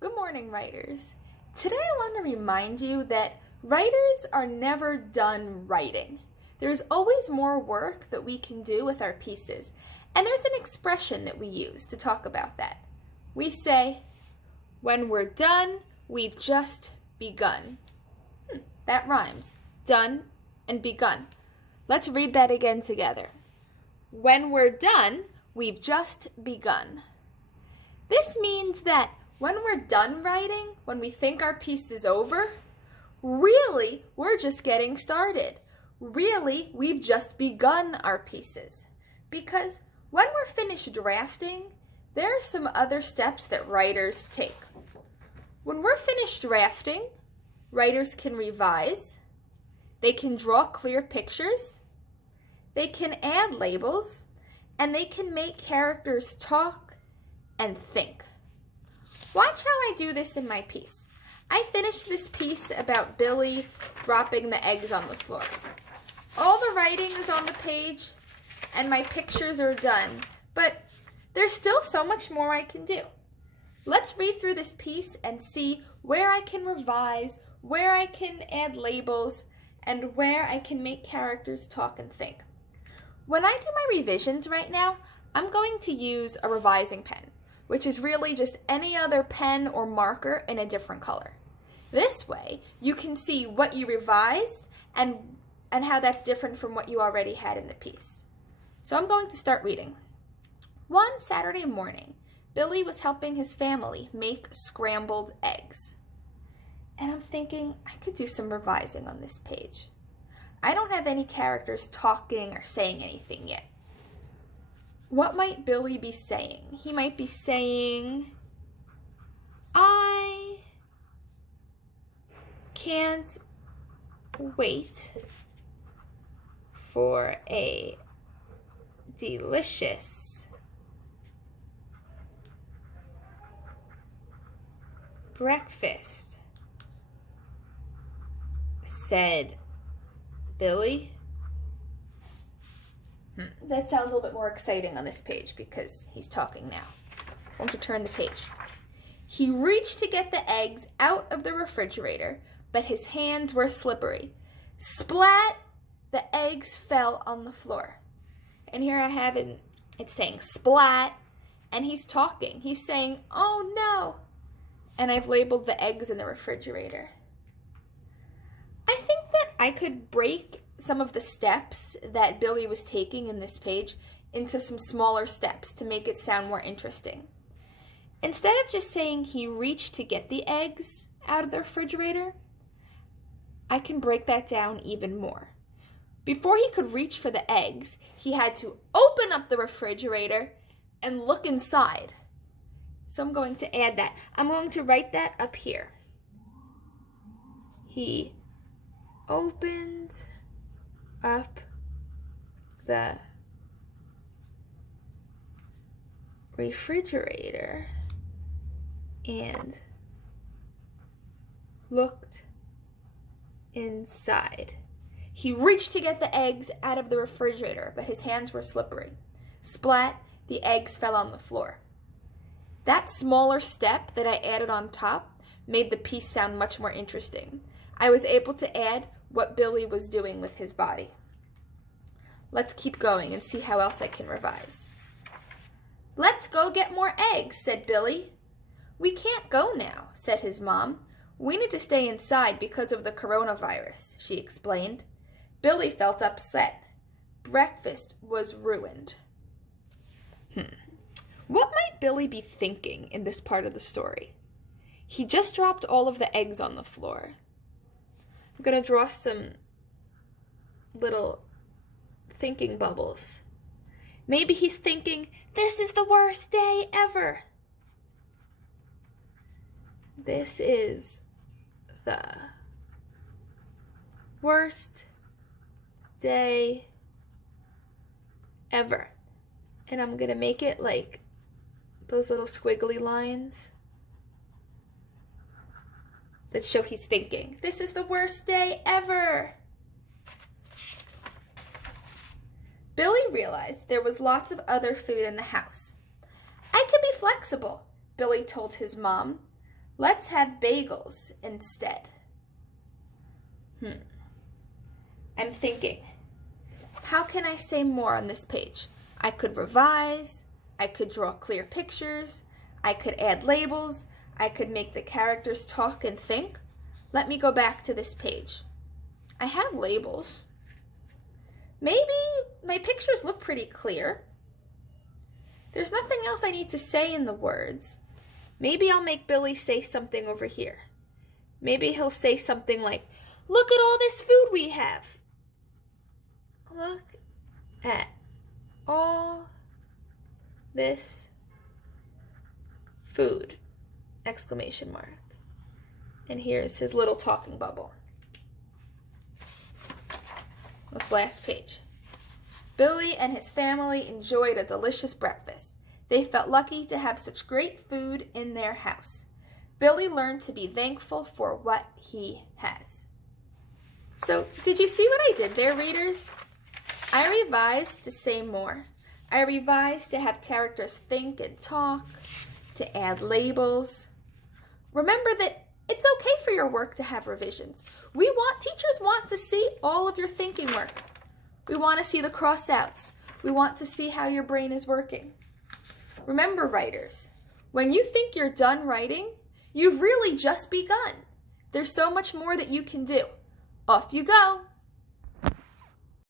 Good morning, writers. Today I want to remind you that writers are never done writing. There's always more work that we can do with our pieces, and there's an expression that we use to talk about that. We say, when we're done, we've just begun. That rhymes. Done and begun. Let's read that again together. When we're done, we've just begun. This means that when we're done writing, when we think our piece is over, really, we're just getting started. Really, we've just begun our pieces. Because when we're finished drafting, there are some other steps that writers take. When we're finished drafting, writers can revise, they can draw clear pictures, they can add labels, and they can make characters talk and think. Watch how I do this in my piece. I finished this piece about Billy dropping the eggs on the floor. All the writing is on the page and my pictures are done, but there's still so much more I can do. Let's read through this piece and see where I can revise, where I can add labels, and where I can make characters talk and think. When I do my revisions right now, I'm going to use a revising pen, which is really just any other pen or marker in a different color. This way, you can see what you revised and how that's different from what you already had in the piece. So I'm going to start reading. One Saturday morning, Billy was helping his family make scrambled eggs. And I'm thinking, I could do some revising on this page. I don't have any characters talking or saying anything yet. What might Billy be saying? He might be saying, I can't wait for a delicious breakfast, said Billy. That sounds a little bit more exciting on this page because he's talking now. I'm going to turn the page. He reached to get the eggs out of the refrigerator, but his hands were slippery. Splat! The eggs fell on the floor. And here I have it, it's saying splat, and he's talking. He's saying, oh no! And I've labeled the eggs in the refrigerator. I think that I could break some of the steps that Billy was taking in this page into some smaller steps to make it sound more interesting. Instead of just saying he reached to get the eggs out of the refrigerator, I can break that down even more. Before he could reach for the eggs, he had to open up the refrigerator and look inside. So I'm going to add that. I'm going to write that up here. He opened up the refrigerator and looked inside. He reached to get the eggs out of the refrigerator, but his hands were slippery. Splat, the eggs fell on the floor. That smaller step that I added on top made the piece sound much more interesting. I was able to add what Billy was doing with his body. Let's keep going and see how else I can revise. Let's go get more eggs, said Billy. We can't go now, said his mom. We need to stay inside because of the coronavirus, she explained. Billy felt upset. Breakfast was ruined. What might Billy be thinking in this part of the story? He just dropped all of the eggs on the floor. I'm going to draw some little thinking bubbles. Maybe he's thinking, this is the worst day ever. This is the worst day ever. And I'm going to make it like those little squiggly lines that show he's thinking, this is the worst day ever. Billy realized there was lots of other food in the house. I could be flexible, Billy told his mom. Let's have bagels instead. I'm thinking, how can I say more on this page? I could revise, I could draw clear pictures, I could add labels, I could make the characters talk and think. Let me go back to this page. I have labels. Maybe my pictures look pretty clear. There's nothing else I need to say in the words. Maybe I'll make Billy say something over here. Maybe he'll say something like, look at all this food we have. Look at all this food, exclamation mark. And here's his little talking bubble. This last page. Billy and his family enjoyed a delicious breakfast. They felt lucky to have such great food in their house. Billy learned to be thankful for what he has. So, did you see what I did there, readers? I revised to say more. I revised to have characters think and talk, to add labels. Remember that it's okay for your work to have revisions. Teachers want to see all of your thinking work. We want to see the cross-outs. We want to see how your brain is working. Remember, writers, when you think you're done writing, you've really just begun. There's so much more that you can do. Off you go.